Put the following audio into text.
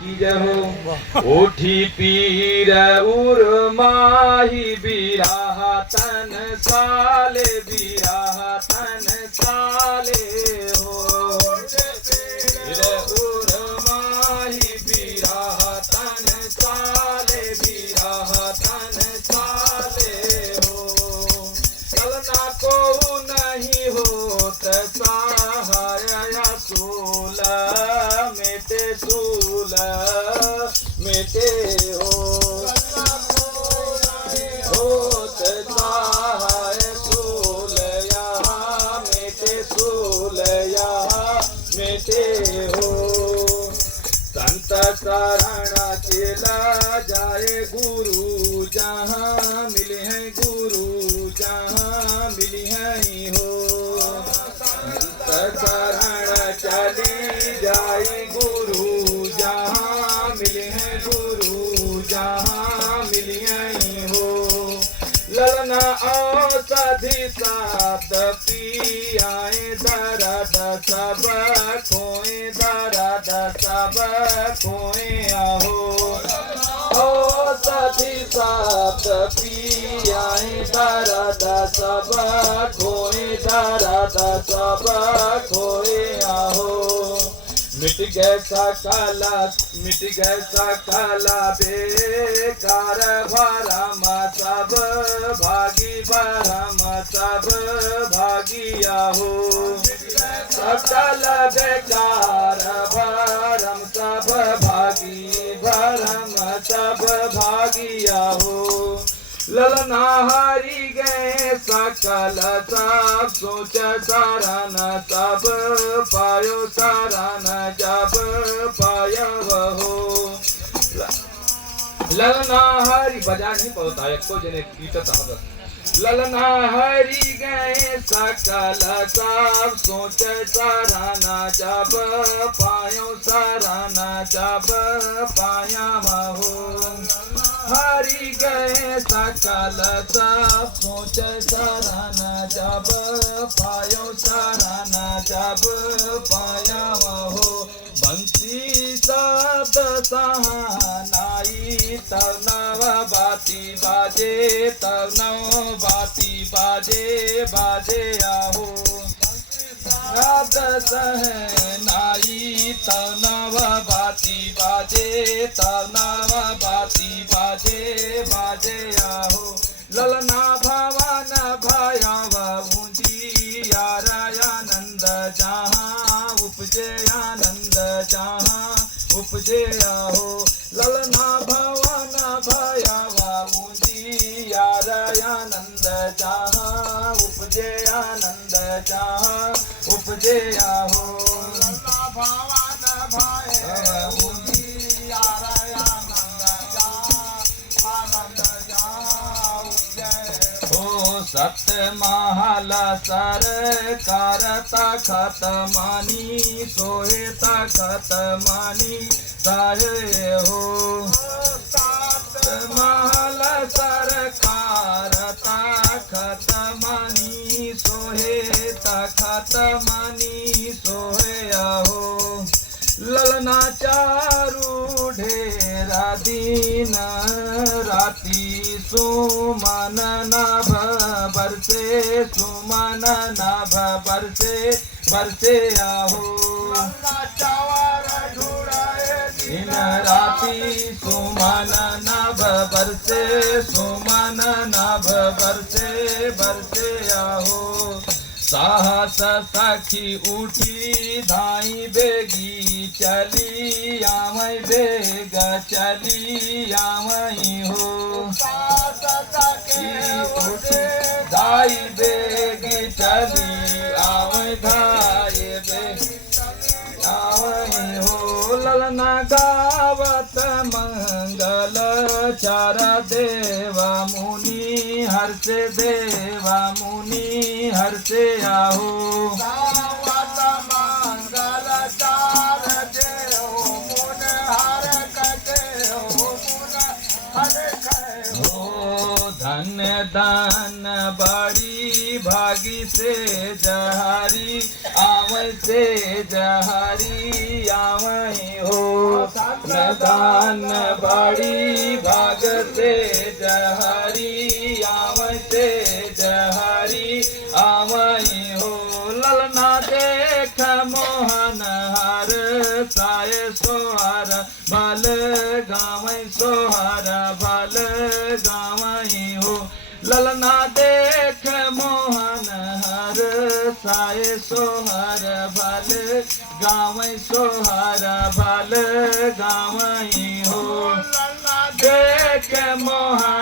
की जहो उठी पीर उर्माही बिराहा तन साले बिराहा तन साले हो पीर उर्माही बिराहा तन साले बिराहा तन साले हो चलना को नहीं होत सहाय सूल मेटे सूल मेटे हो होत सहाय सूल यहाँ मेटे सूल यहाँ मेटे हो संत शरण चला जाए गुरु जहाँ मिले हैं गुरु जहाँ मिली हैं हो संत शरण चली जाए गुरु जहाँ मिले हैं गुरु जहाँ मिली हैं हो ललना औषधि शब्द पियाए दर्द सब खोए दर्द सब खोए आहो औषधि शब्द पियाए दर्द सब खोए दर्द सब खोए आहो मिट गए सकल बेकार भरम सब भागी भरम सब भागिया हो सकल बेकार भरम सब भागी भरम सब भागिया हो ललना हरि गए सकल सब सोच शरण सब पायो शरण जब पायव हो ललना हरि बजा नहीं पड़ता एक को जने कीटत हद ललना हरि गए सकल सब सोच शरण जब पायो शरण जब पायव हो हरि गए सकल सब सोच शरण जब पायो शरण जब पाया हो बंसी शब्द सहानाई तब नव बाती बाजे तब नव बाती बाजे बाजे आहो शब्द सहनाई तब नव बाती बाजे तब नव बाती बाजे बाजे आहो ललना भवन भयाव उजियार आनंद जहाँ उपजे आनंद जहाँ उपजे आहो ललना भवन भयाव उजियार आनंद जहाँ उपजे आनंद जहाँ उपजे आहो भवन भयाव उजियार आनंद सत्य महल सरकार तखत मानी सोहे तखत मानी साहे हो सत्य महल सरकार तखत मानी सोहे तखत मानी सोहे हो ललना चारू ढेरा दिन राती सुमन नभ बरसे सुमन नभ बरसे बरसे आहो दिन राती सुमन नभ बरसे सुमन नभ बरसे बरसे आहो साहस सखी उठी धाई बेगी चली आमई बेग चली आमई हो साहस सखी उठी धाई बेगी चली आमई धाई बेगी आमई हो ललना गावत मंगल चार देवा मुनि हर्षे देवा मुनि हर्षे आहो गावत मंगल चार देव मुन हर कटे हो मुन हर हो धन धन बड़ी भागी से जहारी आवै से जहरी आवई हो दान बड़ी भाग से जहरी आवै से जहरी आवई हो ललना देख मोहन हर साय सोहर भल गावई सोहर भल गावई हो ललना देख मोहन हर साय सोहर भल गावई सोहर भल गावई हो देख मोहन